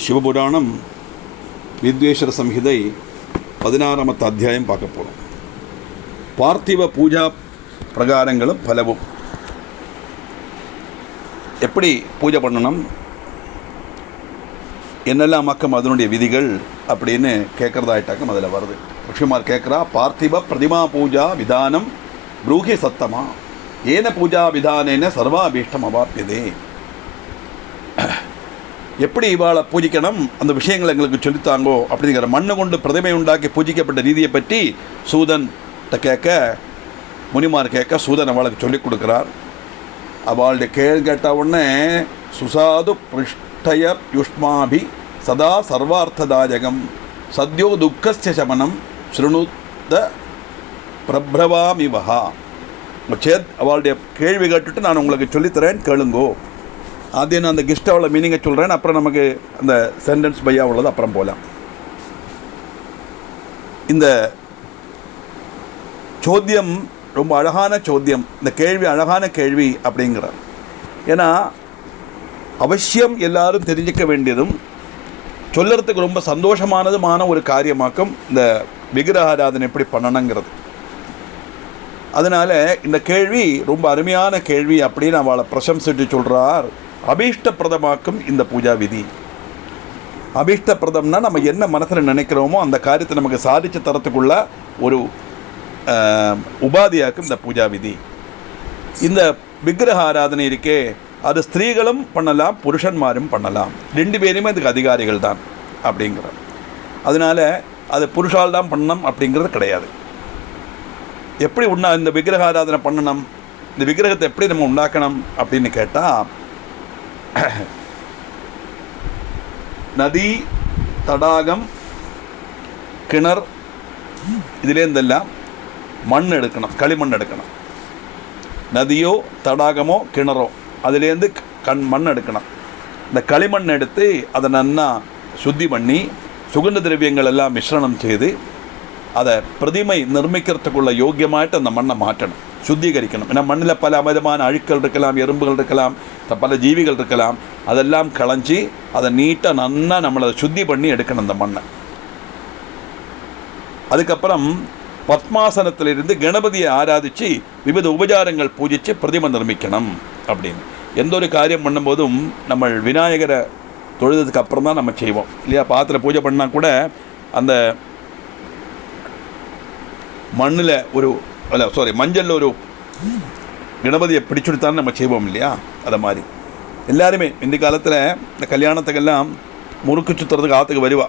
சிவபுராணம் வித்வேஸ்வர சம்ஹிதை 16வது அத்தியாயம் பார்க்க போகிறோம். பார்த்திவ பூஜா பிரகாரங்களும் பலவும். எப்படி பூஜை பண்ணணும், என்னெல்லாம் ஆக்கம் அதனுடைய விதிகள் அப்படின்னு கேட்குறதாயிட்டாக்கம் அதில் வருது. ருஷிமார் கேட்குறா, பார்த்திவ பிரதிமா பூஜா விதானம் ப்ரூஹி சத்தமா ஏன பூஜா விதானேன சர்வாபீஷ்டம் அவாப்பியதே. எப்படி இவாளை பூஜிக்கணும் அந்த விஷயங்களை எங்களுக்கு சொல்லித்தாங்கோ அப்படிங்கிற மண்ணை கொண்டு பிரதிமை உண்டாக்கி பூஜிக்கப்பட்ட ரீதியை பற்றி சூதன் கேட்க, முனிமார் கேட்க, சூதன் அவளுக்கு சொல்லிக் கொடுக்குறார். அவளுடைய கேட்ட உடனே சுசாது பிருஷ்டய யுஷ்மாபி சதா சர்வார்த்ததாயகம் சத்யோ துக்கஸ்ய சமனம் ஸ்ருணுத்த பிரபிரவாமிவஹா. சேத் அவளுடைய கேள்வி கேட்டுட்டு நான் உங்களுக்கு சொல்லித்தரேன், கேளுங்கோ. அதே நான் அந்த கிஸ்டாவோட மீனிங்கை சொல்கிறேன், அப்புறம் நமக்கு அந்த சென்டென்ஸ் பையா உள்ளது அப்புறம் போகலாம். இந்த சோத்தியம் ரொம்ப அழகான சோத்தியம், இந்த கேள்வி அழகான கேள்வி அப்படிங்கிறார். ஏன்னா அவசியம் எல்லாரும் தெரிஞ்சிக்க வேண்டியதும் சொல்லறதுக்கு ரொம்ப சந்தோஷமானதுமான ஒரு காரியமாக்கும் இந்த விக்கிரக ஆராதனை எப்படி பண்ணணுங்கிறது. அதனால் இந்த கேள்வி ரொம்ப அருமையான கேள்வி அப்படின்னு அவளை பிரசம்சிட்டு சொல்கிறார். அபீஷ்டப்பிரதமாக்கும் இந்த பூஜா விதி. அபீஷ்டப்பிரதம்னா நம்ம என்ன மனசில் நினைக்கிறோமோ அந்த காரியத்தை நமக்கு சாதித்து தரத்துக்குள்ள ஒரு உபாதியாக்கும் இந்த பூஜா விதி. இந்த விக்கிரக ஆராதனை இருக்கே, அது ஸ்திரீகளும் பண்ணலாம், புருஷன்மாரும் பண்ணலாம், ரெண்டு பேருமே அதுக்கு அதிகாரிகள் தான் அப்படிங்கிறார். அதனால் அது புருஷால் தான் பண்ணணும் அப்படிங்கிறது கிடையாது. எப்படி இந்த விக்கிரக ஆராதனை பண்ணணும், இந்த விக்கிரகத்தை எப்படி நம்ம உண்டாக்கணும் அப்படின்னு கேட்டால், நதி, தடாகம், கிணறு இதிலேருந்தெல்லாம் மண் எடுக்கணும், களிமண் எடுக்கணும். நதியோ தடாகமோ கிணறோ அதுலேருந்து மண் எடுக்கணும். இந்த களிமண் எடுத்து அதை நன்னா சுத்தி பண்ணி சுகந்த திரவியங்கள் எல்லாம் மிஸ்ரணம் செய்து அதை பிரதிமை நிர்மிக்கிறதுக்குள்ள யோக்கியமாயிட்டு அந்த மண்ணை மாற்றணும், சுத்திகரிக்கணும். ஏன்னா மண்ணில் பல விதமான அழுக்கள் இருக்கலாம், எறும்புகள் இருக்கலாம், பல ஜீவிகள் இருக்கலாம். அதெல்லாம் களைஞ்சி அதை நீட்டாக நன்னா நம்மளை சுத்தி பண்ணி எடுக்கணும் அந்த மண்ணை. அதுக்கப்புறம் பத்மாசனத்திலிருந்து கணபதியை ஆராதித்து விவித உபச்சாரங்கள் பூஜித்து பிரதிமை நிர்மிக்கணும். அப்படின்னு எந்த ஒரு காரியம் பண்ணும்போதும் நம்ம விநாயகரை தொழுதுக்கு அப்புறம் தான் நம்ம செய்வோம் இல்லையா. பாத்திர பூஜை பண்ணால் கூட அந்த மண்ணில் மஞ்சளில் ஒரு கணபதியை பிடிச்சுடுத்தான்னு நம்ம செய்வோம் இல்லையா. அதை மாதிரி எல்லாருமே இந்த காலத்தில் இந்த கல்யாணத்துக்கெல்லாம் முறுக்கு சுற்றுறதுக்கு ஆற்றுக்கு வருவா.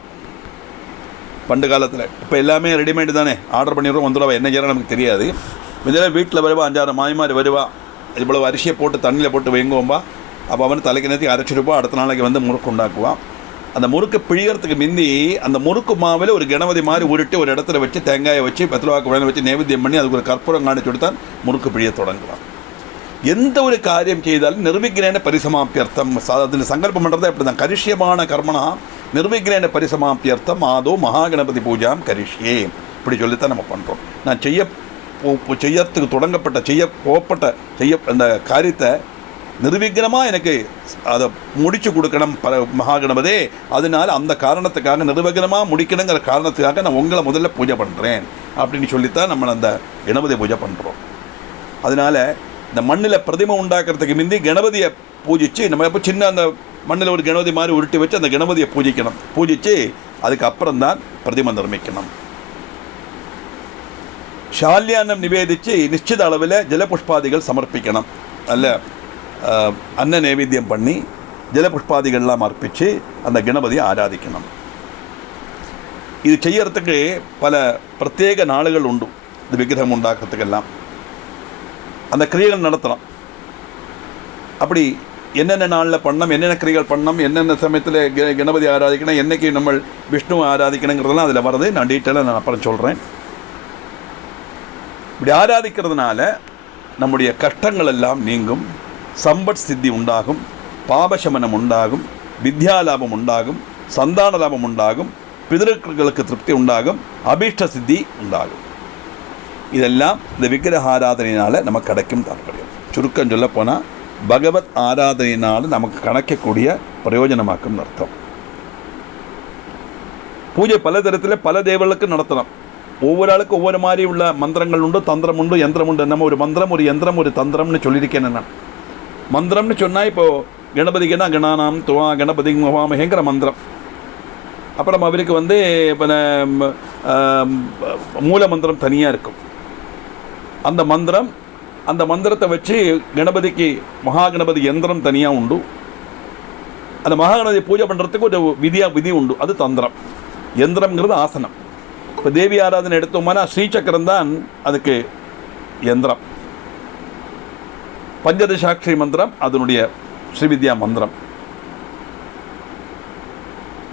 பண்டு காலத்தில் இப்போ எல்லாமே ரெடிமேடு தானே, ஆர்டர் பண்ணிடுறோம், வந்துடுவா. என்ன செய்யறோம் நமக்கு தெரியாது. இதெல்லாம் வீட்டில் வருவா, 5-6 மாமிமார் வருவா. இவ்வளோ அரிசியை போட்டு தண்ணியில் போட்டு வைங்குவோம்பா. அப்போ அவன் தலைக்கு நேரத்தி அரைச்சிருப்பா, அடுத்த நாளைக்கு வந்து முறுக்கு உண்டாக்குவான். அந்த முறுக்கு பிழியறதுக்கு முந்தி அந்த முறுக்கு மாவில் ஒரு கணபதி மாதிரி உருட்டி ஒரு இடத்துல வச்சு தேங்காயை வச்சு 10 ரூபாய்க்கு வேலை வச்சு நைவேத்தியம் பண்ணி அதுக்கு ஒரு கற்பூரம் காணிச்சு கொடுத்தான் முறுக்கு பிழிய தொடங்குவான். எந்த ஒரு காரியம் செய்தாலும் நிர்விக்னேன பரிசமாப்பியர்த்தம். அதில் சங்கல்பம் பண்ணுறதே அப்படி தான். கரிஷ்யமான கர்மனா நிர்விக்னேன பரிசமாப்பியர்த்தம் ஆதோ மகாகணபதி பூஜாம் கரிஷ்யே. இப்படி சொல்லித்தான் நம்ம பண்ணுறோம். நான் செய்யறதுக்கு தொடங்கப்பட்ட அந்த காரியத்தை நிர்விக்னமாக எனக்கு அதை முடிச்சு கொடுக்கணும் மகாகணபதே. அதனால் அந்த காரணத்துக்காக நிர்விக்னமாக முடிக்கணுங்கிற காரணத்துக்காக நான் உங்களை முதல்ல பூஜை பண்ணுறேன் அப்படின்னு சொல்லித்தான் நம்ம அந்த கணபதி பூஜை பண்ணுறோம். அதனால் இந்த மண்ணில் பிரதிமை உண்டாக்குறதுக்கு முந்தி கணபதியை பூஜித்து நம்ம எப்போ சின்ன அந்த மண்ணில் ஒரு கணபதி மாதிரி உருட்டி வச்சு அந்த கணபதியை பூஜித்து அதுக்கப்புறம் தான் பிரதிமை நிர்மிக்கணும். ஷால்யானம் நிவேதித்து நிச்சித அளவில் ஜலபுஷ்பாதிகள் சமர்ப்பிக்கணும். அல்ல அன்ன நைவேத்தியம் பண்ணி ஜலபுஷ்பாதிகள்லாம் அர்ப்பித்து அந்த கணபதியை ஆராதிக்கணும். இது செய்யறதுக்கு பல பிரத்யேக நாளுகள் உண்டு. இந்த விக்கிரகம் உண்டாக்குறதுக்கெல்லாம் அந்த கிரியைகள் நடத்தலாம். அப்படி என்னென்ன நாளில் பண்ணணும், என்னென்ன கிரிகள் பண்ணணும், என்னென்ன சமயத்தில் கணபதி ஆராதிக்கணும், என்றைக்கு நம்ம விஷ்ணுவை ஆராதிக்கணுங்கிறதெல்லாம் அதில் வருது. நான் டீட்டெயிலாக நான் அப்புறம் சொல்கிறேன். இப்படி ஆராதிக்கிறதுனால நம்முடைய கஷ்டங்கள் எல்லாம் நீங்கும், சம்பத் சித்தி உண்டாகும், பாபசமனம் உண்டாகும், வித்யாலாபம் உண்டாகும், சந்தான லாபம் உண்டாகும், பிதர்களுக்கு திருப்தி உண்டாகும், அபீஷ்ட சித்தி உண்டாகும். இதெல்லாம் இந்த விக்கிரக ஆராதனையினால் நமக்கு கிடைக்கும் தாற்பயம். சுருக்கம் சொல்ல போனால் பகவத் ஆராதனையினால் நமக்கு கிடைக்கக்கூடிய பிரயோஜனமாக்கும் அர்த்தம். பூஜை பல தரத்தில் பல தேவர்களுக்கு நடத்தலாம். ஒவ்வொரு ஆளுக்கும் ஒவ்வொரு மாதிரி உள்ள மந்திரங்கள் உண்டு, தந்திரம் உண்டு, யந்திரம் உண்டு. நம்ம ஒரு மந்திரம், ஒரு யந்திரம், ஒரு தந்திரம்னு சொல்லியிருக்கேன். நான் மந்திரம்னு சொன்னால் இப்போது கணபதிக்குன்னா கணானாம் துவா கணபதி மகாமகேங்கிற மந்திரம். அப்புறம் அவருக்கு இப்போ மூல மந்திரம் தனியாக இருக்கும். அந்த மந்திரத்தை வச்சு கணபதிக்கு மகா கணபதி யந்திரம் தனியாக உண்டு. அந்த மகாகணபதி பூஜை பண்ணுறதுக்கு ஒரு விதி உண்டு. அது தந்திரம். யந்திரம்ங்கிறது ஆசனம். இப்போ தேவி ஆராதனை எடுத்தோம்னா ஸ்ரீசக்கரம் தான் அதுக்கு யந்திரம். பஞ்சதசாட்சி மந்திரம் அதனுடைய ஸ்ரீவித்யா மந்திரம்.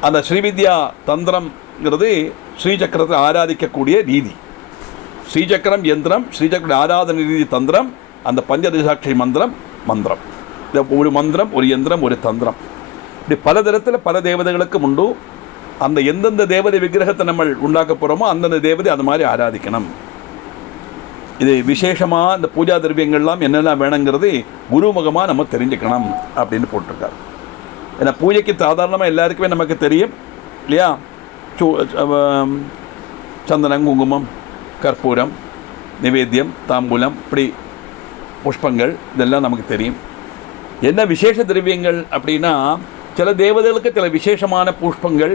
அந்த ஸ்ரீவித்யா தந்திரம்ங்கிறது ஸ்ரீசக்கரத்தை ஆராதிக்கக்கூடிய ரீதி. ஸ்ரீசக்கரம் யந்திரம், ஸ்ரீசக்கர ஆராதனை ரீதி தந்திரம், அந்த பஞ்சதசாட்சி மந்திரம். இந்த ஒரு மந்திரம், ஒரு யந்திரம், ஒரு தந்திரம். இப்படி பல தரத்தில் பல தேவதைகளுக்கும் உண்டு. அந்த எந்தெந்த தேவதை விக்கிரகத்தை நம்ம உண்டாக்க போகிறோமோ அந்தந்த தேவதை அது மாதிரி ஆராதிக்கணும். இது விசேஷமாக இந்த பூஜா திரவியங்கள்லாம் என்னெல்லாம் வேணுங்கிறது குருமுகமாக நம்ம தெரிஞ்சுக்கணும் அப்படின்னு போட்டிருக்காரு. ஏன்னா பூஜைக்கு சாதாரணமாக எல்லாருக்குமே நமக்கு தெரியும் இல்லையா? சந்தனம், குங்குமம், கற்பூரம், நிவேத்தியம், தாம்பூலம், இப்படி புஷ்பங்கள் இதெல்லாம் நமக்கு தெரியும். என்ன விசேஷ திரவியங்கள் அப்படின்னா, சில தேவதைகளுக்கு சில விசேஷமான புஷ்பங்கள்,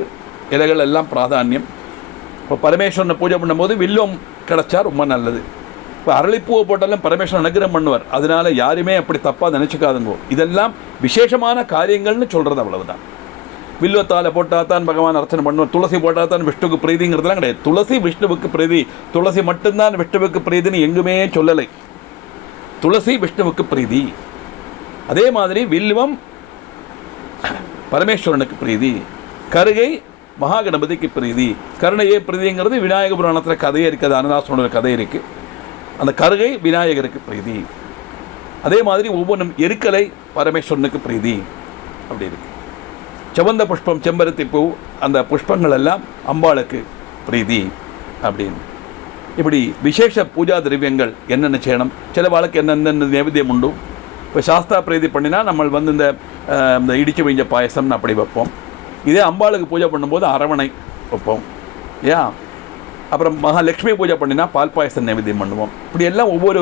இலைகள் எல்லாம் பிராதானியம். இப்போ பரமேஸ்வரனை பூஜை பண்ணும்போது வில்வம் கிடச்சா ரொம்ப நல்லது. இப்போ அரளிப்பூவை போட்டாலும் பரமேஸ்வரன் அனுகிரகம் பண்ணுவார். அதனால் யாருமே அப்படி தப்பாக நினச்சிக்காதுங்க. இதெல்லாம் விசேஷமான காரியங்கள்னு சொல்கிறது, அவ்வளவுதான். வில்வத்தால் போட்டால் தான் பகவான் அர்ச்சனை பண்ணுவார், துளசி போட்டால் தான் விஷ்ணுவுக்கு பிரீதிங்கிறதுலாம் கிடையாது. துளசி விஷ்ணுவுக்கு பிரீதி, துளசி மட்டும்தான் விஷ்ணுவுக்கு பிரீதின்னு எங்குமே சொல்லலை. துளசி விஷ்ணுவுக்கு பிரீதி. அதே மாதிரி வில்வம் பரமேஸ்வரனுக்கு பிரீதி, கருகை மகாகணபதிக்கு பிரீதி. கருணையே பிரீதிங்கிறது விநாயக புராணத்தில் கதையே இருக்குது, அன்னதாசனோட கதை இருக்குது. அந்த கருகை விநாயகருக்கு பிரீதி. அதே மாதிரி ஒவ்வொன்றும் எருக்கலை பரமேஸ்வரனுக்கு பிரீதி அப்படி இருக்கு. செவந்த புஷ்பம், செம்பருத்தி பூ, அந்த புஷ்பங்கள் எல்லாம் அம்பாளுக்கு பிரீதி அப்படின்னு. இப்படி விசேஷ பூஜா திரவியங்கள் என்னென்ன செய்யணும், சில வாழ்க்கை என்னென்ன நைவேத்தியம் உண்டு. இப்போ சாஸ்தா பிரீதி பண்ணினா நம்ம இந்த இடிச்சு வைஞ்ச பாயசம்னு அப்படி வைப்போம். இதே அம்பாளுக்கு பூஜை பண்ணும்போது அரவணை வைப்போம் இல்லையா? அப்புறம் மகாலட்சுமி பூஜை பண்ணினா பால் பாயசம் நைவேத்தியம் பண்ணுவோம். இப்படி எல்லாம் ஒவ்வொரு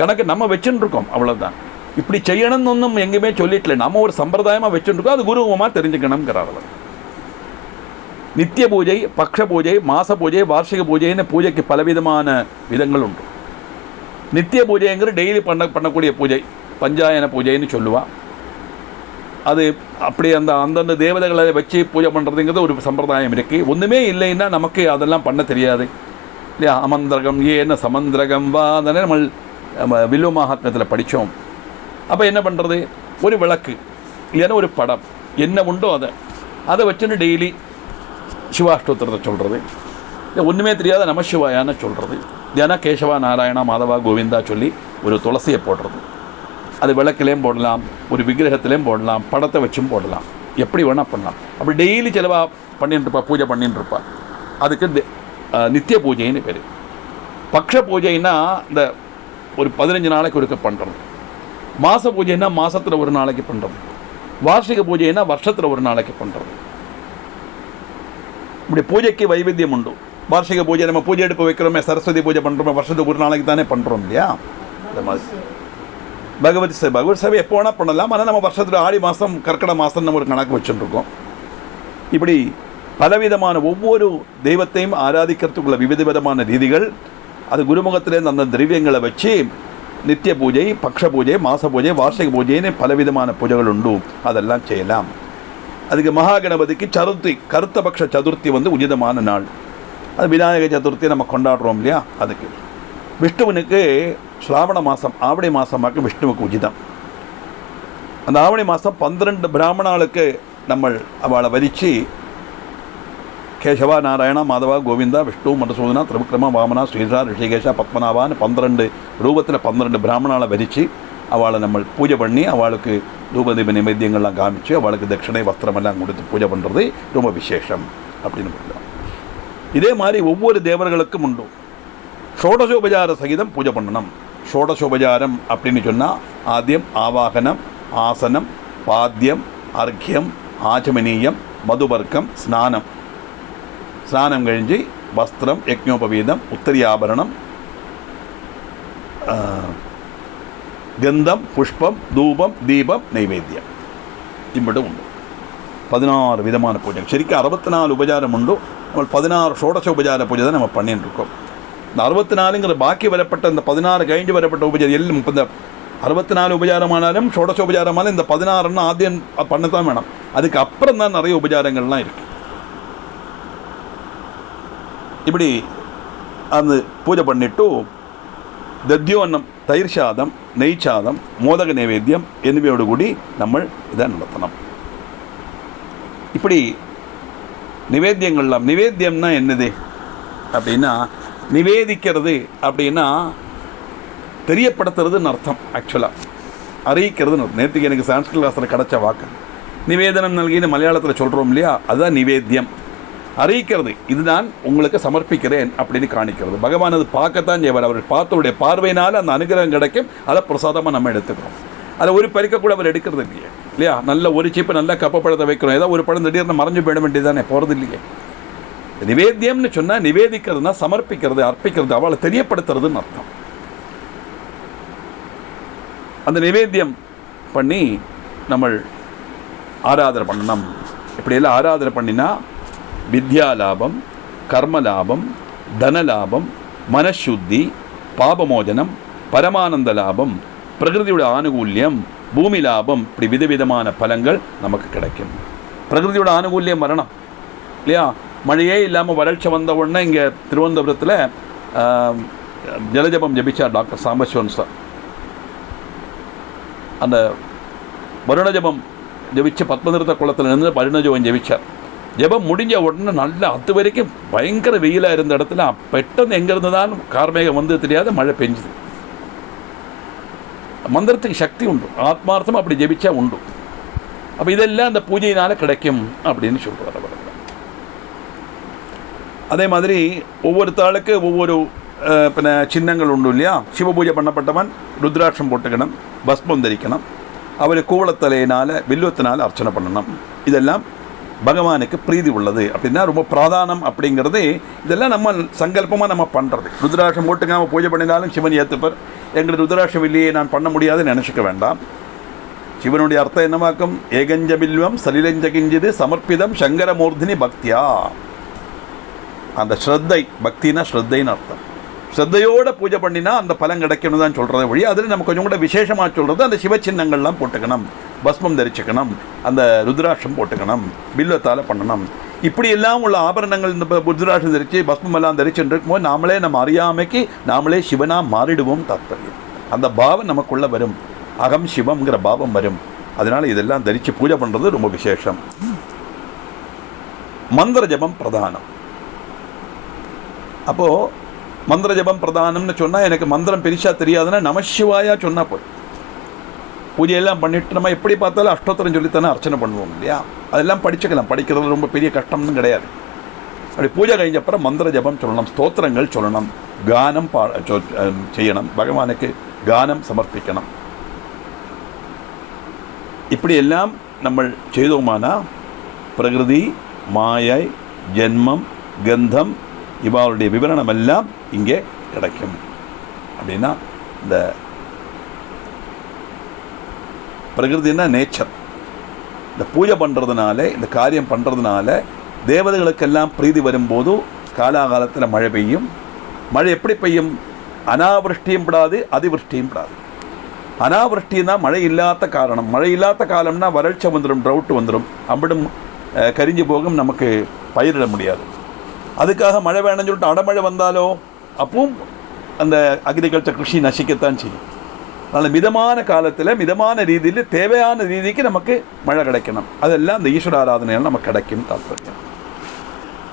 கணக்கு நம்ம வச்சுருக்கோம், அவ்வளோதான். இப்படி செய்யணும்னு ஒன்றும் எங்கேயுமே சொல்லிட்டல, நம்ம ஒரு சம்பிரதாயமாக வச்சுருக்கோம். அது குருவமாக தெரிஞ்சுக்கணுங்கிறார் அவர். நித்திய பூஜை, பக்ஷ பூஜை, மாச பூஜை, வார்ஷிக பூஜைன்னு பூஜைக்கு பலவிதமான விதங்கள் உண்டு. நித்திய பூஜைங்கிற டெய்லி பண்ணக்கூடிய பூஜை பஞ்சாயன பூஜைன்னு சொல்லுவாள். அது அப்படி அந்தந்த தேவதைகளை வச்சு பூஜை பண்ணுறதுங்கிறது ஒரு சம்பிரதாயம் இருக்குது. ஒன்றுமே இல்லைன்னா நமக்கு அதெல்லாம் பண்ண தெரியாது இல்லையா? அமந்திரகம் ஏன சமந்திரகம் வா, அதனே நம்ம வில்வ மகாத்மியத்தில் படித்தோம். அப்போ என்ன பண்ணுறது, ஒரு விளக்கு இல்லைன்னா ஒரு படம் என்ன உண்டோ அதை வச்சுன்னு டெய்லி சிவாஷ்டோத்திரத்தை சொல்கிறது. ஒன்றுமே தெரியாத நமசிவாயான்னு சொல்கிறது. தியானா கேசவா நாராயணா மாதவா கோவிந்தா சொல்லி ஒரு துளசியை போடுறது. அது விளக்குலேயும் போடலாம், ஒரு விக்கிரகத்திலையும் போடலாம், படத்தை வச்சும் போடலாம், எப்படி வேணால் பண்ணலாம். அப்படி டெய்லி செலவாக பண்ணிட்டுருப்பா, பூஜை பண்ணிட்டுருப்பா. அதுக்கு நித்திய பூஜைன்னு பேர். பக்ஷ பூஜைன்னா இந்த ஒரு 15 நாளைக்கு ஒருக்க பண்ணுறது. மாத பூஜைன்னா மாதத்தில் ஒரு நாளைக்கு பண்ணுறது. வார்ஷிக பூஜைன்னா வருஷத்தில் ஒரு நாளைக்கு பண்ணுறது. இப்படி பூஜைக்கு வைவித்தியம் உண்டு. வார்ஷிக பூஜை நம்ம பூஜை எடுப்பு வைக்கிறோமே, சரஸ்வதி பூஜை பண்ணுறோமே, வருஷத்துக்கு ஒரு நாளைக்கு தானே பண்ணுறோம் இல்லையா? இந்த மாதிரி பகவதி சேவை எப்போ வேணால் பண்ணலாம். ஆனால் நம்ம வருஷத்தில் ஆடி மாதம் கர்க்கடை மாதம் நம்ம ஒரு கணக்கு வச்சுருக்கோம். இப்படி பலவிதமான ஒவ்வொரு தெய்வத்தையும் ஆராதிக்கிறதுக்குள்ள விதமான ரீதிகள். அது குருமுகத்திலேருந்து அந்த திரவியங்களை வச்சு நித்திய பூஜை, பக்ஷ பூஜை, மாச பூஜை, வார்ஷிக பூஜைன்னு பலவிதமான பூஜைகள் உண்டு. அதெல்லாம் செய்யலாம். அதுக்கு மகாகணபதிக்கு சதுர்த்தி, கருத்த பக்ஷ சதுர்த்தி உச்சிதமான நாள். அது விநாயக சதுர்த்தி நம்ம கொண்டாடுறோம் இல்லையா? அதுக்கு விஷ்ணுவனுக்கு ஸ்ராவண மாதம், ஆவணி மாதமாக்கு விஷ்ணுவுக்கு உச்சிதம். அந்த ஆவணி மாதம் 12 பிராமணாளுக்கு நம்ம அவளை வரித்து கேசவா நாராயணா மாதவா கோவிந்தா விஷ்ணு மதுசூதனா திரிவிக்ரமா வாமனா ஸ்ரீதரா ரிஷிகேஷா பத்மநாபான்னு 12 ரூபத்தில் 12 பிராமணாவை வரித்து அவளை நம்ம பூஜை பண்ணி அவளுக்கு தூபதீப நிவேத்தியங்கள்லாம் காமிச்சு அவளுக்கு தட்சிணை வஸ்திரமெல்லாம் கொடுத்து பூஜை பண்ணுறது ரொம்ப விசேஷம் அப்படின்னு சொல்லலாம். இதே மாதிரி ஒவ்வொரு தேவர்களுக்கும் உண்டு. ஷோடசோபச்சார சகிதம் பூஜை பண்ணணும். ஷோடசோபச்சாரம் அப்படின்னு சொன்னால் ஆദ്യം ஆவாகனம், ஆசனம், பாத்தியம், அர்க்கியம், ஆச்சமனீயம், மதுவர்க்கம், ஸ்நானம். സ്നാനം കഴിഞ്ഞ് വസ്ത്രം, യജ്ഞോപവീതം, ഉത്തരീയാഭരണം, ഗന്ധം, പുഷ്പം, ധൂപം, ദീപം, നൈവേദ്യം ഇവിടെ ഉണ്ട്. 16 விதமான பூஜை. ശരിക്കും 64 உபச்சாரம் உண்டு. நம்ம 16 ஷோடச உபச்சார பூஜை தான் நம்ம பண்ணிட்டு இருக்கோம். இந்த 64ங்கிற பாக்கி வரப்பட்ட இந்த 16 கழிஞ்சு வரப்பட்ட உபச்சாரம் எல்லாம் இந்த 64 உபச்சாரமானாலும் ஷோடச உபச்சாரமானாலும் இந்த 16 ஆദ്യം பண்ணத்தான் வேணும். அதுக்கு அப்புறம் தான் நிறைய உபச்சாரங்கள்லாம் இருக்கு. இப்படி அந்த பூஜை பண்ணிட்டு தத்யோன்னம், தயிர் சாதம், நெய் சாதம், மோதக நைவேத்தியம் എന്നിവയോട് കൂടി നമ്മൾ இதை நடத்தணும். இப்படி நிவேத்தியங்கள்லாம். நிவேத்தியம்னா என்னது அப்படின்னா, நிவேதிக்கிறது அப்படின்னா தெரியப்படுத்துறதுன்னு அர்த்தம். ஆக்சுவலாக அறிவிக்கிறதுன்னு அர்த்தம். நேற்றுக்கு எனக்கு சான்ஸ்கிரிட் கிளாஸில் கிடச்ச வாக்கு நிவேதனம் நல்கின்னு மலையாளத்தில் சொல்கிறோம் இல்லையா, அதுதான் நிவேத்தியம். அறிவிக்கிறது, இதுதான் உங்களுக்கு சமர்ப்பிக்கிறேன் அப்படின்னு காணிக்கிறது. பகவான் அது பார்க்கத்தான் செய்வார். அவர் பார்த்தவருடைய பார்வையினால் அந்த அனுகிரகம் கிடைக்கும். அதை பிரசாதமாக நம்ம எடுத்துக்கிறோம். அதை ஒரு பறிக்க கூட அவர் எடுக்கிறது இல்லையே, இல்லையா? நல்ல ஒரு சீப்பு நல்ல கப்பப்பழத்தை வைக்கிறோம். ஏதோ ஒரு பழம் திடீர்னு மறைஞ்சு போயிட வேண்டியதானே, போகிறது இல்லையே. நிவேத்தியம்னு சொன்னால் நிவேதிக்கிறதுனா சமர்ப்பிக்கிறது, அர்ப்பிக்கிறது, அவளை தெரியப்படுத்துறதுன்னு அர்த்தம். அந்த நிவேத்தியம் பண்ணி நம்ம ஆராதனை பண்ணணும். இப்படியெல்லாம் ஆராதனை பண்ணினா வித்யா லாபம், கர்ம லாபம், தன லாபம், மனசுத்தி, பாபமோஜனம், பரமானந்த லாபம், பிரகிருதியோட ஆனுகூல்யம், பூமி லாபம், இப்படி விதவிதமான பலங்கள் நமக்கு கிடைக்கும். பிரகிருதியோட ஆனுகூல்யம் வரணும் இல்லையா? மழையே இல்லாமல் வறட்சி வந்த உடனே இங்கே திருவனந்தபுரத்தில் ஜலஜபம் ஜபிச்சார் டாக்டர் சாம்பசிவன் சார். அந்த வருணஜபம் ஜபிச்சு பத்மதீர்த்த குளத்தில் இருந்து வருணஜபம் ஜபிச்சார். ஜபம் முடிஞ்ச உடனே நல்லா அது வரைக்கும் பயங்கர வெயிலாக இருந்த இடத்துல பெட்ടെന്ന് எங்கேருந்து தான் கார்மேகம் வந்து தெரியாத மழை பெஞ்சுது. மந்திரத்துக்கு சக்தி உண்டு, ஆத்மார்த்தம் அப்படி ஜெபிச்சா உண்டு. அப்போ இதெல்லாம் அந்த பூஜையினால் கிடைக்கும் அப்படின்னு சொல்கிறார் அவர். அதே மாதிரி ஒவ்வொருத்தாளுக்கு ஒவ்வொரு പിന്നെ ചിഹ്നങ്ങൾ ഉണ്ട് இல்லையா? சிவபூஜை பண்ணப்பட்டவன் ருத்ராட்சம் போட்டுக்கணும், பஸ்மம் தரிக்கணும், அவர் கூவளத்தலையினால் வில்வத்தினால் அர்ச்சனை பண்ணணும். இதெல்லாம் பகவானுக்கு பிரீதி உள்ளது அப்படின்னா ரொம்ப பிராதானம் அப்படிங்கிறது. இதெல்லாம் நம்ம சங்கல்பமாக நம்ம பண்ணுறது. ருத்ராட்சம் போட்டுக்காமல் பூஜை பண்ணினாலும் சிவன் ஏற்றுப்பர். எங்களுக்கு ருத்ராட்சம் இல்லையே நான் பண்ண முடியாதுன்னு நினச்சிக்க வேண்டாம். சிவனுடைய அர்த்தம் என்னவாக்கும்? ஏகஞ்ச பில்வம் சலிலஞ்ச கிஞ்சிது சமர்ப்பிதம் சங்கரமூர்த்தினி பக்தியா. அந்த ஸ்ரத்தை, பக்தினா ஸ்ரத்தைன்னு அர்த்தம். ஸ்ரத்தையோட பூஜை பண்ணினா அந்த பலன் கிடைக்கணும் தான் சொல்கிறத வழி. அதில் நம்ம கொஞ்சம் கூட விசேஷமாக சொல்கிறது அந்த சிவச்சின்னங்கள்லாம் போட்டுக்கணும், பஸ்மம் தரிச்சுக்கணும், அந்த ருத்ராட்சம் போட்டுக்கணும், பில்வத்தால் பண்ணணும். இப்படி எல்லாம் உள்ள ஆபரணங்கள் இந்த ருத்ராட்சம் தரித்து பஸ்மம் எல்லாம் தரிச்சுட்டு இருக்கும்போது நாமளே நம்ம அறியாமைக்கு நாமளே சிவனாக மாறிடுவோம். தாத்பரியம் அந்த பாவம் நமக்குள்ளே வரும். அகம் சிவம்ங்கிற பாவம் வரும். அதனால் இதெல்லாம் தரித்து பூஜை பண்ணுறது ரொம்ப விசேஷம். மந்திர ஜபம் பிரதானம். அப்போது மந்திர ஜபம் பிரதானம்னு சொன்னால் எனக்கு மந்திரம் பெருசாக தெரியாதுன்னா நமசிவாயா சொன்னால் போய் பூஜையெல்லாம் பண்ணிவிட்டு நம்ம எப்படி பார்த்தாலும் அஷ்டோத்திரம் சொல்லித்தானே அர்ச்சனை பண்ணுவோம் இல்லையா? அதெல்லாம் படிச்சுக்கலாம். படிக்கிறது ரொம்ப பெரிய கஷ்டம்னு கிடையாது. அப்படி பூஜை കഴിഞ്ഞப்புறம் மந்திர ஜபம் சொல்லணும், ஸ்தோத்திரங்கள் சொல்லணும், கானம் செய்யணும், பகவானுக்கு கானம் சமர்ப்பிக்கணும். இப்படியெல்லாம் நம்ம செய்தோமானா பிரகிருதி, மாயை, ஜென்மம், கந்தம் இவருடைய விவரணமெல்லாம் இங்கே கிடைக்கும். அப்படின்னா இந்த பிரகிருதினா நேச்சர். இந்த பூஜை பண்ணுறதுனால, இந்த காரியம் பண்ணுறதுனால தேவதைகளுக்கெல்லாம் பிரீதி வரும்போது காலாகாலத்தில் மழை பெய்யும். மழை எப்படி பெய்யும்? அனாவிருஷ்டியும் படாது, அதிவிருஷ்டியும் படாது. அனாவிருஷ்டின்னா மழை இல்லாத காரணம். மழை இல்லாத காலம்னா வறட்சி வந்துடும், ட்ரவுட் வந்துடும், அம்பிடும் கரிஞ்சு போகும், நமக்கு பயிரிட முடியாது. அதுக்காக மழை வேணும்னு சொல்லிட்டு அடமழை வந்தாலோ அப்பவும் அந்த அக்ரிகல்ச்சர் கிருஷி நசிக்கத்தான் செய்யும். அதனால் மிதமான காலத்தில் மிதமான ரீதியில் தேவையான ரீதிக்கு நமக்கு மழை கிடைக்கணும். அதெல்லாம் அந்த ஈஸ்வர ஆராதனையால் நமக்கு கிடைக்கும். தாத்பரியம்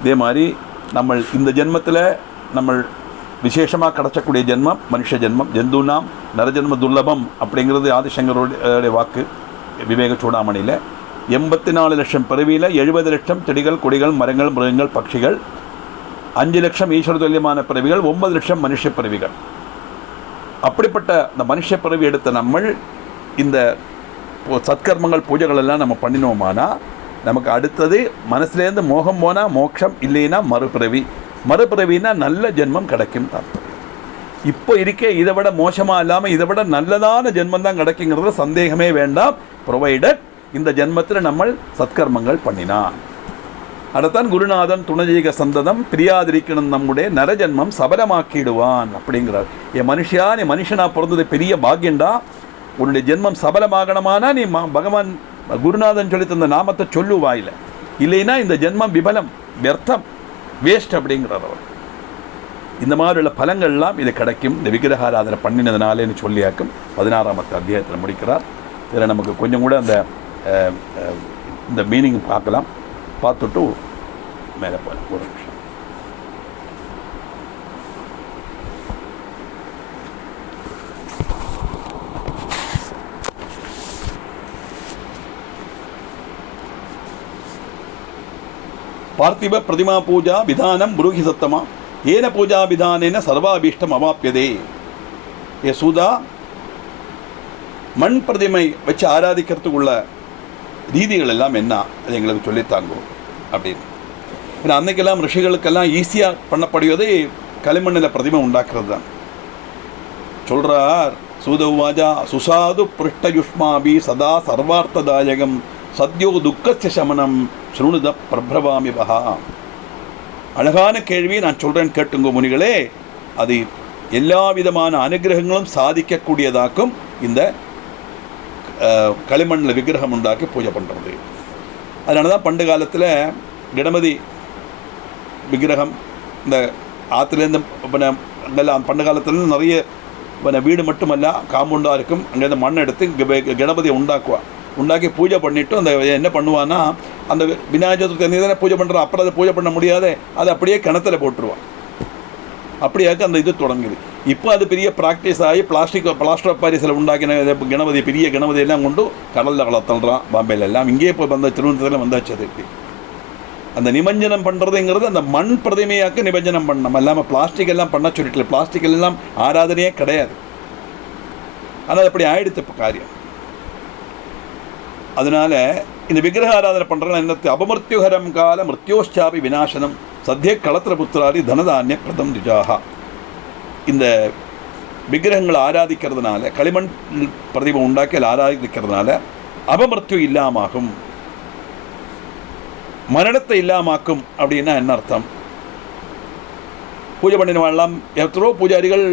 இதே மாதிரி நம்ம இந்த ஜென்மத்தில் நம்ம விசேஷமாக கிடைச்சக்கூடிய ஜென்மம் மனுஷ ஜென்மம். ஜந்துனாம் நரஜென்ம துர்லபம் அப்படிங்கிறது ஆதிசங்கரோடைய வாக்கு விவேக சூடாமணியில். 84 லட்சம் பிறவியில் 70 லட்சம் செடிகள், கொடிகள், மரங்கள், மிருகங்கள், பட்சிகள், 5 லட்சம் ஈஸ்வர துல்லியமான பிறவிகள், 9 லட்சம் மனுஷ பிறவிகள். அப்படிப்பட்ட இந்த மனுஷ பிறவி எடுத்த நம்ம இந்த சத்கர்மங்கள் பூஜைகள் எல்லாம் நம்ம பண்ணினோமானா நமக்கு அடுத்தது மனசுலேருந்து மோகம் போனால் மோட்சம், இல்லைன்னா மறுபிறவி. மறுபிறவின்னா நல்ல ஜென்மம் கிடைக்கும் தாற்பயம். இப்போ இருக்க இதை விட மோசமாக இல்லாமல் இதை விட நல்லதான ஜென்மம் தான் கிடைக்குங்கிறது சந்தேகமே வேண்டாம், ப்ரொவைடட் இந்த ஜென்மத்தில் நம்ம சத்கர்மங்கள் பண்ணினான். அதைத்தான் குருநாதன் துணஜீக சந்ததம் பிரியாதிரிக்கணும் நம்முடைய நரஜன்மம் சபலமாக்கிடுவான் அப்படிங்கிறார். என் மனுஷியா, நீ மனுஷனாக பிறந்தது பெரிய பாக்கியண்டா. உன்னுடைய ஜென்மம் சபலமாகணுமானா நீ பகவான் குருநாதன் சொல்லி தந்த நாமத்தை சொல்லுவாயில்ல, இல்லைன்னா இந்த ஜென்மம் விபலம், வியர்த்தம், வேஸ்ட் அப்படிங்கிறார் அவர். இந்த மாதிரி உள்ள பலங்கள்லாம் இது கிடைக்கும் இந்த விக்கிரகாராதனை பண்ணினதுனாலேன்னு சொல்லியாக்கும் 16ஆம் அத்தியாயத்தில் முடிக்கிறார். இதில் நமக்கு கொஞ்சம் கூட அந்த இந்த மீனிங் பார்க்கலாம், பார்த்துட்டு மேலே போகலாம். ஒரு நிமிஷம். பார்த்திப பிரதிமா பூஜா விதானம் புரூஹி சத்தமா ஏன பூஜா விதானேன சர்வாபீஷ்டம் அவாப்பியதே. ஏ சூதா, மண் பிரதிமை வச்சு ஆராதிக்கிறதுக்குள்ள ரீதிகள் எல்லாம் என்ன, அது எங்களுக்கு சொல்லித்தாங்கோ அப்படின்னு. ஏன்னா அன்னைக்கெல்லாம் ரிஷிகளுக்கெல்லாம் ஈஸியாக பண்ணப்படுவது களிமண்ணில் பிரதிமை உண்டாக்குறது தான். சொல்கிறார் சூதவாஜா, சுசாது பிருஷ்டயுஷ்மாபி சதா சர்வார்த்ததாயகம் சத்யோ துக்கஸ்ய சமனம் ஸ்ருணுத பிரபிரவாமி பகா. அழகான கேள்வி, நான் சொல்கிறேன் கேட்டுங்க முனிகளே. அது எல்லா விதமான அனுகிரகங்களும் சாதிக்கக்கூடியதாக்கும் இந்த களிமண்ணில் விக்கிரகம் உண்டாக்கி பூஜை பண்ணுறது. அதனால தான் பண்டு காலத்தில் கணபதி விக்கிரகம் இந்த ஆற்றுலேருந்து அங்கெல்லாம் பண்டு காலத்தில் நிறைய வீடு மட்டுமல்ல காம்பவுண்டாக இருக்கும், அங்கேருந்து மண் எடுத்து கணபதியை உண்டாக்கி பூஜை பண்ணிவிட்டு அந்த என்ன பண்ணுவான்னா, அந்த விநாயகர் சதுர்த்தி தானே பூஜை பண்ணுறான், அப்புறம் அதை பூஜை பண்ண முடியாத அதை அப்படியே கிணத்துல போட்டுருவான். அப்படியாக்க அந்த இது தொடங்குது. இப்போ அது பெரிய ப்ராக்டிஸ் ஆகி பிளாஸ்டர் ஆஃப் பாரிஸில் உண்டாக்கின கணபதி, பெரிய கணபதி எல்லாம் கொண்டு கடலில் கலத்தல்றான். பாம்பேல எல்லாம் இங்கே இப்போ வந்த திருவனந்தபுரத்தில் வந்தாச்சு. அது அந்த நிமஞ்சனம் பண்ணுறதுங்கிறது அந்த மண் பிரதிமையாக்க நிமஞ்சனம் பண்ணணும், இல்லாமல் பிளாஸ்டிக் எல்லாம் பண்ண சொல்லிட்டு. பிளாஸ்டிக் எல்லாம் ஆராதனையே கிடையாது. ஆனால் அப்படி ஆயிடுத்து இப்போ காரியம். அதனால் இந்த விக்கிரக ஆராதனை பண்ணுறதுனா என்னத்து, அபமிருத்யுஹரம் கால மிருத்யோஷ்சாபி விநாசனம் சத்திய களத்திர புத்திராதி தனதானிய பிரதம் துஜாகா. இந்த விக்கிரகங்களை ஆராதிக்கிறதுனால, களிமண் பிரதிபை உண்டாக்கி ஆராதிக்கிறதுனால அபமிருத்யு இல்லாமாகும், மரணத்தை இல்லாமாக்கும். அப்படின்னா என்ன அர்த்தம்? பூஜை பண்ணினவாழலாம். எத்தனோ பூஜாரிகள்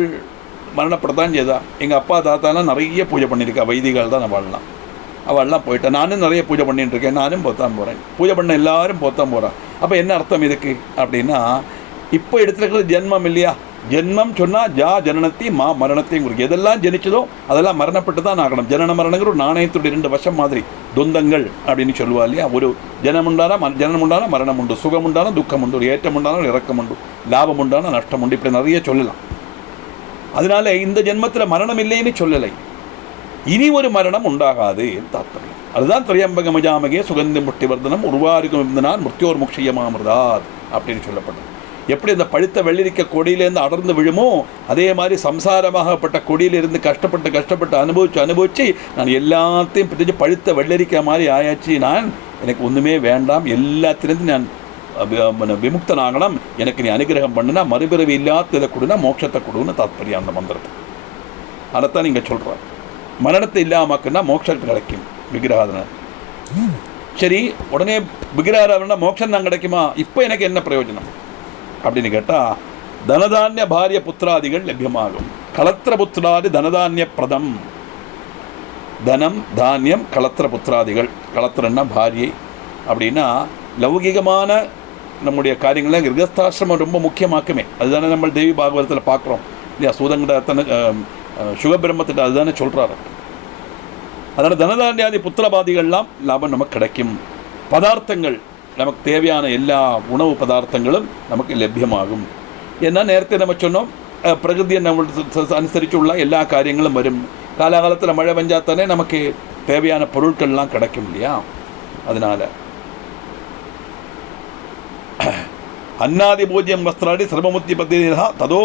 மரணப்படத்தான் செய்தா. எங்கள் அப்பா தாத்தாலாம் நிறைய பூஜை பண்ணியிருக்கா, வைதிகள் தான் வாழலாம். அவள்லாம் போயிட்டேன். நானும் நிறைய பூஜை பண்ணிட்டு இருக்கேன், நானும் போத்தான் போகிறேன். பூஜை பண்ண எல்லாரும் போத்தான் போகிறான். அப்போ என்ன அர்த்தம் இதுக்கு அப்படின்னா, இப்போ எடுத்துருக்கிறது ஜென்மம் இல்லையா? ஜென்மம் சொன்னால் ஜனனத்தி மா மரணத்தையும் குறிக்கும். எதெல்லாம் ஜனிச்சதோ அதெல்லாம் மரணப்பட்டு தான் ஆகணும். ஜனன மரணங்கிற ஒரு நாணயத்துடைய 2 வசம் மாதிரி துந்தங்கள் அப்படின்னு சொல்லுவா இல்லையா? ஒரு ஜனம் உண்டான மரணம் உண்டு, சுகம் உண்டான துக்கம் உண்டு, ஒரு ஏற்றம் உண்டான இறக்கம் உண்டு, லாபம் உண்டான நஷ்டம் உண்டு, இப்படி நிறைய சொல்லலாம். அதனால இந்த ஜென்மத்தில் மரணம் இல்லைன்னு சொல்லலை, இனி ஒரு மரணம் உண்டாகாது தாற்பயம். அதுதான் திரியம்பக மஜாமகே சுகந்தி முட்டி வர்தனம் உருவாருக்கும் நான் மிருத்யோர் முக்ஷயமாமிருதாத் அப்படின்னு சொல்லப்பட்டது. எப்படி அந்த பழுத்த வெள்ளரிக்க கொடியிலேருந்து அடர்ந்து விழுமோ, அதே மாதிரி சம்சாரமாகப்பட்ட கொடியிலிருந்து கஷ்டப்பட்டு அனுபவிச்சு நான் எல்லாத்தையும் பிடிச்சி பழுத்த வெள்ளரிக்க மாதிரி ஆயாச்சு. நான் எனக்கு ஒன்றுமே வேண்டாம், எல்லாத்திலேருந்து நான் விமுக்தனாகணும், எனக்கு நீ அனுகிரகம் பண்ணுனா மறுபிறவி இல்லாததை கொடுனா மோட்சத்தை கொடுன்னு தாற்பயம் அந்த மந்திரத்தை. அதைத்தான் நீங்கள் சொல்கிறார். மரணத்தை இல்லாமக்குன்னா மோட்சம் கிடைக்கும் விக்கிரகாதனை. சரி, உடனே விக்கிரகாராதனை மோட்சம் தான் கிடைக்குமா? இப்போ எனக்கு என்ன பிரயோஜனம் அப்படின்னு கேட்டால், தனதானிய பாரிய புத்திராதிகள் லபியமாகும். களத்திர புத்திராதி தனதானிய பிரதம். தனம் தானியம் களத்திர புத்திராதிகள். களத்திரன்னா பாரியை அப்படின்னா லௌகிகமான நம்முடைய காரியங்களில் கிரகஸ்தாசிரமம் ரொம்ப முக்கியமாக்குமே. அதுதானே நம்ம தேவி பாகவதத்தில் பார்க்குறோம் இல்லையா? சூதங்கடத்தனை சுகபிரம்மத்திட்ட அதுதானே சொல்கிறாரு. அதனால் தனதானியாதி புத்திரபாதிகள்லாம் லாபம் நமக்கு கிடைக்கும். பதார்த்தங்கள் நமக்கு தேவையான எல்லா உணவு பதார்த்தங்களும் நமக்கு லഭ്യமாகும். ஏன்னா நேரத்தை நம்ம சொன்னோம், பிரகிருதியை நம்ம அனுசரிச்சுள்ள எல்லா காரியங்களும் வரும். காலகாலத்தில் மழை பெஞ்சாத்தானே நமக்கு தேவையான பொருட்கள்லாம் கிடைக்கும் இல்லையா? அதனால் அன்னாதி பூஜ்யம் வஸ்திராடி சர்வமுத்தி பத்திரா ததோ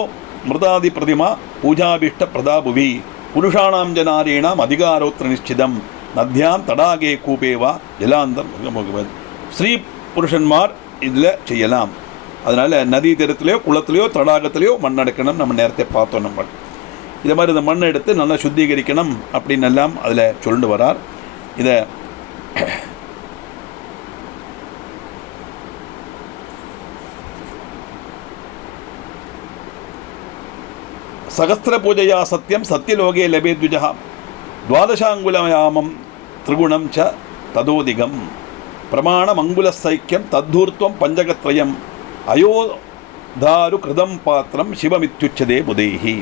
மிருதாதி பிரதிமா பூஜாபீஷ்ட பிரதாபுவி புருஷாணாம் ஜனாரீணாம் அதிகாரோத்திர நிச்சிதம் நத்யாம் தடாகே கூபேவா ஜலாந்தம் ஸ்ரீ புருஷன்மார் இதில் செய்யலாம். அதனால் நதி தீரத்துலையோ குளத்துலையோ தடாகத்துலையோ மண் எடுக்கணும். நம்ம நேரத்தை பார்த்தோம். நம்ம இதை மாதிரி இந்த மண்ணை எடுத்து நல்லா சுத்திகரிக்கணும் அப்படின்னு எல்லாம் அதில் சொல்லிட்டு வரார். இதை சகஸ்திர பூஜையா சத்தியம் சத்தியலோகே லபே த்விஜா துவாதசாங்குலயாமம் திரிகுணம் ச ததோதிகம் பிரமாணமங்குல சைக்கியம் தத்தூர்த்துவம் பஞ்சகத்ரயம் அயோதாரு கிருதம் பாத்திரம் சிவமித்யுச்சதே புதைஹி.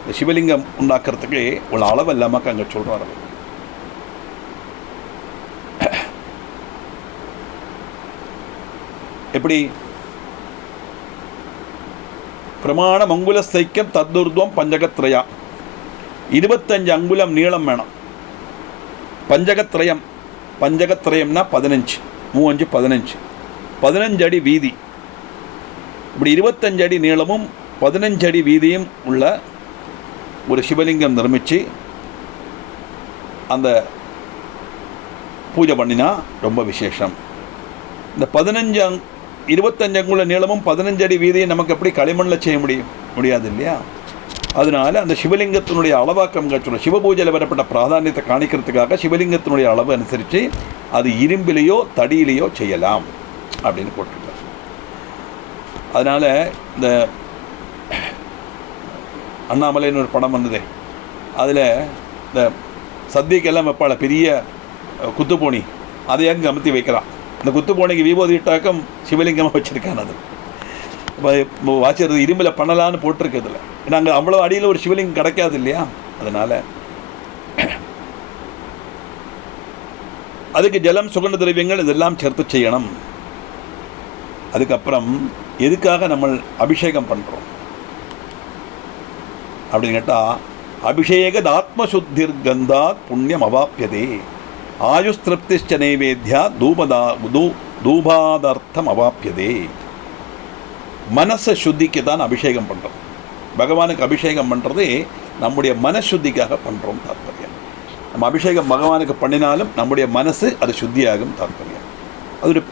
இந்த சிவலிங்கம் உண்டாக்குறதுக்கு உள்ள அளவு இல்லாமல் அங்கே சொல்கிறார். எப்படி? பிரமாணம் அங்குல சைக்கியம் தத்துர்துவம் பஞ்சகத்ரயா 25 அங்குலம் நீளம் வேணும். பஞ்சகத்ரயம், பஞ்சகத்ரயம்னா 15, 3 5 15 அடி வீதி. இப்படி 25 அடி நீளமும் 15 அடி வீதியும் உள்ள ஒரு சிவலிங்கம் நிர்மித்து அந்த பூஜை பண்ணினா ரொம்ப விசேஷம். இந்த 25 அங்குல நீளமும் 15 அடி வீதியை நமக்கு எப்படி களிமண்ணில் செய்ய முடியாது இல்லையா? அதனால அந்த சிவலிங்கத்தினுடைய அளவாக்கம் சொல்ல சிவபூஜையில் வரப்பட்ட பிராதானியத்தை காணிக்கிறதுக்காக சிவலிங்கத்தினுடைய அளவு அனுசரித்து அது இரும்பிலேயோ தடியிலேயோ செய்யலாம் அப்படின்னு போட்டிருக்கார். அதனால் இந்த அண்ணாமலைன்னு ஒரு படம் வந்தது. அதில் இந்த சத்தியக்கெல்லாம் வைப்பாள பெரிய குத்துப்போனி அதை அங்கே அமுத்தி வைக்கிறான். இந்த குத்துப்போனிக்கு விபூதி இட்டாக்கம் சிவலிங்கமாக வச்சுருக்கான். அது இப்போ வாச்சிறது இரும்பில் பண்ணலான்னு போட்டிருக்கிறதுல நாங்கள் அவ்வளோ அடியில் ஒரு சிவலிங்கம் கிடைக்காது இல்லையா? அதனால் அதுக்கு ஜலம் சுகந்த திரவியங்கள் இதெல்லாம் சேர்த்து செய்யணும். அதுக்கப்புறம் எதுக்காக நம்ம அபிஷேகம் பண்ணுறோம் அப்படின்னு கேட்டால், அபிஷேகத் ஆத்மசுத்திர் கந்தாத் புண்ணியம் அவாப்பியதே ஆயுஷ் திருப்திஷ்ட நைவேத்யா தூபாதர்த்தம் அவாப்பியதே. மனசை சுத்திக்கு தான் அபிஷேகம் பண்ணுறோம். பகவானுக்கு அபிஷேகம் பண்ணுறது நம்முடைய மனசுத்திக்காக பண்ணுறோம் தாற்பயம். நம்ம அபிஷேகம் பகவானுக்கு பண்ணினாலும் நம்முடைய மனசு அது சுத்தியாகும் தாற்பயம். அது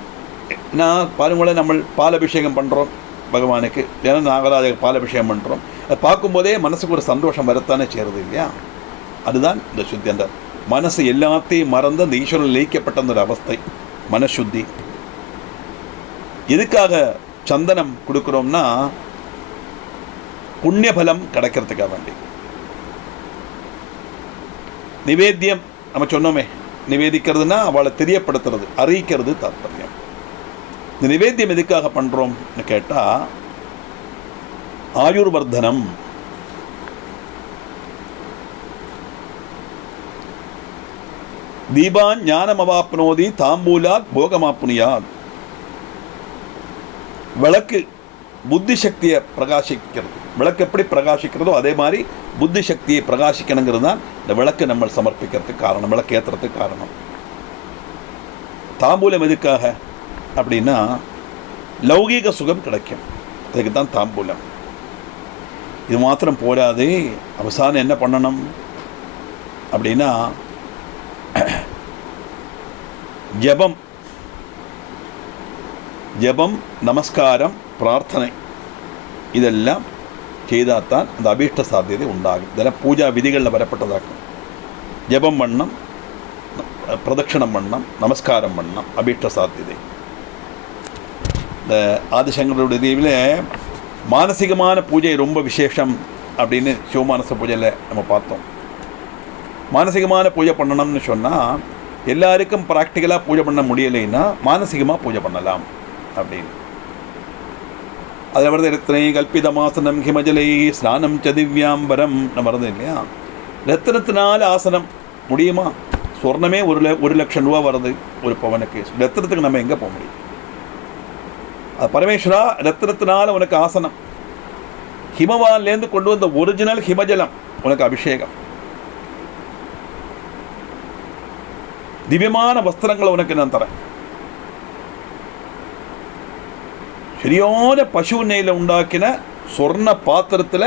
நான் பாருங்களேன், நம்ம பால் அபிஷேகம் பண்ணுறோம் பகவானுக்கு, ஏன்னா நாகராஜ பால் அபிஷேகம் பண்ணுறோம். அதை பார்க்கும்போதே மனசுக்கு ஒரு சந்தோஷம் வரத்தானே சேருது இல்லையா? அதுதான் இந்த சுத்தி. அந்த மனசு எல்லாத்தையும் மறந்து அந்த ஈஸ்வரன் லயிக்கப்பட்ட அந்த அவஸ்தை மனசுத்தி. எதுக்காக சந்தனம் கொடுக்குறோம்னா புண்ணியபலம் கிடைக்கிறதுக்காக வேண்டி. நிவேத்தியம் நம்ம சொன்னோமே, நிவேதிக்கிறதுனா அவளை தெரியப்படுத்துறது, அறிவிக்கிறது தாற்பயம். இந்த நிவேத்தியம் எதுக்காக பண்ணுறோம்னு கேட்டால், ஆயுர்வர்தனம், தீபான் ஞானமவாப்னோதி தாம்பூலாத் போகமாப்புனியாத். விளக்கு புத்தி சக்தியை பிரகாசிக்கிறது. விளக்கு எப்படி பிரகாசிக்கிறதோ அதே மாதிரி புத்தி சக்தியை பிரகாசிக்கணுங்கிறது தான் இந்த விளக்கு நம்ம சமர்ப்பிக்கிறதுக்கு காரணம், விளக்கு ஏற்றுறதுக்கு காரணம். தாம்பூலம் எதுக்காக அப்படின்னா லௌகீக சுகம் கிடைக்கும், அதுக்கு தான் தாம்பூலம். இது மாத்திரம் போராது, அவசானம் என்ன பண்ணணும் அப்படின்னா ஜபம், நமஸ்காரம், பிரார்த்தனை இதெல்லாம் செய்தால்தான் அந்த அபீஷ்ட சாத்தியதை உண்டாகும். இதெல்லாம் பூஜா விதிகளில் வரப்பட்டதாக்கும். ஜபம் பண்ணம், பிரதட்சணம் பண்ணம், நமஸ்காரம் பண்ணம், அபீஷ்ட சாத்தியதை. இந்த ஆதிசங்கருடைய தீவில் மானசிகமான பூஜை ரொம்ப விசேஷம் அப்படின்னு சிவமானச பூஜையில் நம்ம பார்த்தோம். மானசிகமான பூஜை பண்ணணும்னு சொன்னால் எல்லாருக்கும் ப்ராக்டிக்கலாக பூஜை பண்ண முடியலைன்னா மானசிகமாக பூஜை பண்ணலாம் அப்படின்னு. அதில் வருது ரத்னை கல்பிதமாசனம் ஹிமஜலை ஸ்நானம் ச திவ்யாம்பரம் நம்ம வருது இல்லையா? ரத்தினத்தினால ஆசனம் முடியுமா? சொர்ணமே 1 லட்சம் ரூபா வருது ஒரு பவனுக்கு. ரத்தினத்துக்கு நம்ம எங்கே போக முடியும்? அது பரமேஸ்வரா ரத்தினத்தினால உனக்கு ஆசனம், ஹிமவான்லேருந்து கொண்டு வந்த ஒரிஜினல் ஹிமஜலம் உனக்கு அபிஷேகம், திவ்யமான வஸ்திரங்களை உனக்கு நான் தரேன், சரியான பசு நெய்யில் உண்டாக்கின சொர்ண பாத்திரத்தில்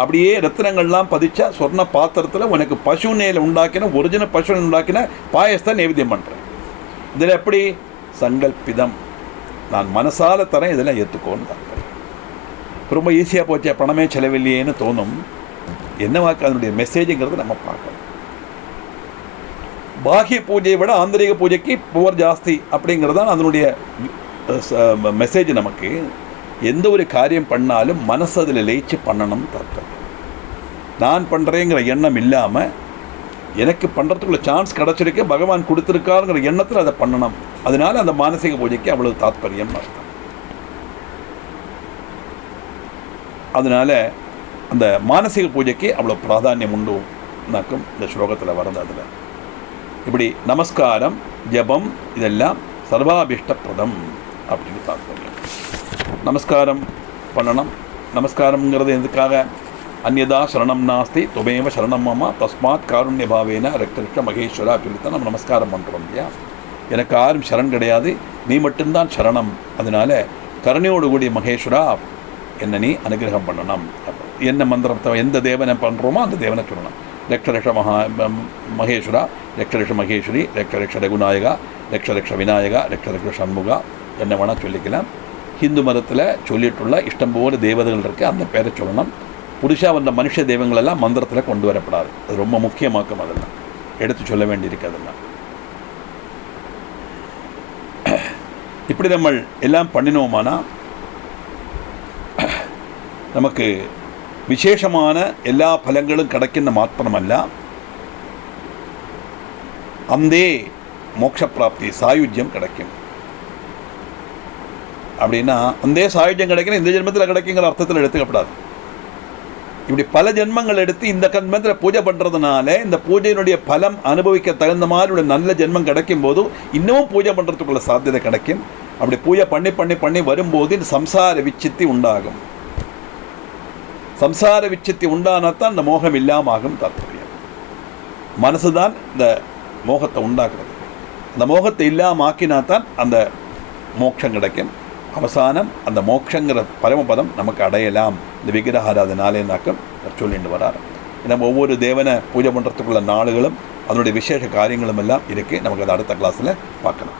அப்படியே ரத்தினங்கள்லாம் பதிச்ச சொர்ண பாத்திரத்தில் உனக்கு பசு நெய்யில் உண்டாக்கின ஒரிஜினல் பசு உண்டாக்கின பாயசத்தை நைவேத்தியம் பண்ணுறேன். இதில் எப்படி சங்கல்பிதம், நான் மனசால தரேன், இதெல்லாம் ஏற்றுக்கோன்னு தான். ரொம்ப ஈஸியாக போச்சே, பணமே செலவில்லையேன்னு தோணும். என்னவாக்க அதனுடைய மெசேஜுங்கிறது நம்ம பார்க்கணும். பாஹ்ய பூஜையை விட ஆந்தரிக பூஜைக்கு பவர் ஜாஸ்தி அப்படிங்கிறதான் அதனுடைய மெசேஜ். நமக்கு எந்த ஒரு காரியம் பண்ணாலும் மனசு அதில் லயிச்சு பண்ணணும் தாக்கம். நான் பண்ணுறேங்கிற எண்ணம் இல்லாமல் எனக்கு பண்ணுறதுக்குள்ள சான்ஸ் கிடச்சிருக்கு, பகவான் கொடுத்துருக்காருங்கிற எண்ணத்தில் அதை பண்ணணும். அதனால அந்த மானசீக பூஜைக்கு அவ்வளவு தாத்பரியம் அர்த்தம். அதனால் அந்த மானசீக பூஜைக்கு அவ்வளோ பிராதானியம் உண்டுனாக்கும் இந்த ஸ்லோகத்தில் வரது. அதில் இப்படி நமஸ்காரம், ஜபம் இதெல்லாம் சர்வாபிஷ்டப்பிரதம் அப்படின்னு தாத்பரியம். நமஸ்காரம் பண்ணணும். நமஸ்காரங்கிறது எதுக்காக? அந்யதா சரணம் நாஸ்தி துமேவ சரணம் மமா தஸ்மாத் காருண்ய பாவேன ரக்தரிஷ்ட மகேஸ்வரா சொல்லித்தான் நம்ம நமஸ்காரம் பண்ணுறோம் இல்லையா. எனக்கு யாரும் சரண் கிடையாது, நீ மட்டும்தான் சரணம். அதனால் கருணையோடு கூடிய மகேஸ்வரா என்ன நீ அனுகிரகம் பண்ணணும். என்ன மந்திரத்தை எந்த தேவனை பண்ணுறோமோ அந்த தேவனை சொல்லணும். ரக்ஷரக்ஷ மகேஸ்வரா, ரக்ஷரக்ஷ மகேஸ்வரி, ரக்ஷரக்ஷ ரகுநாயகா, ரக்ஷரக்ஷ விநாயகா, ரக்ஷரக்ஷ சண்முகா, என்ன வேணால் சொல்லிக்கலாம். ஹிந்து மதத்தில் சொல்லிட்டுள்ள இஷ்டம் போல தேவதைகள் இருக்குது, அந்த பேரை சொல்லணும். புதுசாக வந்த மனுஷ தெய்வங்களெல்லாம் மந்திரத்தில் கொண்டு வரப்படாது. அது ரொம்ப முக்கியமாக்கும். அதெல்லாம் எடுத்து சொல்ல வேண்டியிருக்கு. அதெல்லாம் இப்படி நம்ம எல்லாம் பண்ணினோமானா நமக்கு விசேஷமான எல்லா பலங்களும் கிடைக்கின்ற மாத்திரமல்ல, அந்தே மோட்ச பிராப்தி சாயுஜ்யம் கிடைக்கும். அப்படின்னா அந்தே சாயுஜ்யம் கிடைக்கணும், இந்த ஜென்மத்தில் கிடைக்குங்கிற அர்த்தத்தில் எடுத்துக்கப்படாது. இப்படி பல ஜென்மங்கள் எடுத்து இந்த ஜென்மத்தில் பூஜை பண்ணுறதுனால இந்த பூஜையினுடைய பலம் அனுபவிக்க தகுந்த மாதிரி ஒரு நல்ல ஜென்மம் கிடைக்கும் போது இன்னமும் பூஜை பண்ணுறதுக்குள்ள சாத்தியதை கிடைக்கும். அப்படி பூஜை பண்ணி பண்ணி பண்ணி வரும்போது இந்த சம்சார விச்சித்தி உண்டாகும். சம்சார விச்சித்தி உண்டானாத்தான் இந்த மோகம் இல்லாமல் ஆகும் தாற்பயம். மனசு தான் இந்த மோகத்தை உண்டாக்குறது. அந்த மோகத்தை இல்லாமல் ஆக்கினாத்தான் அந்த மோட்சம் கிடைக்கும். அவசானம் அந்த மோட்சங்கிற பரமபதம் நமக்கு அடையலாம். இந்த விக்கிரகாராதனாலேனாக்கம் சொல்லிட்டு வரார். நம்ம ஒவ்வொரு தேவனை பூஜை பண்ணுறதுக்குள்ள நாளுகளும் அதனுடைய விசேஷ காரியங்களும் எல்லாம் இருக்குது. நமக்கு அதை அடுத்த கிளாஸில் பார்க்கலாம்.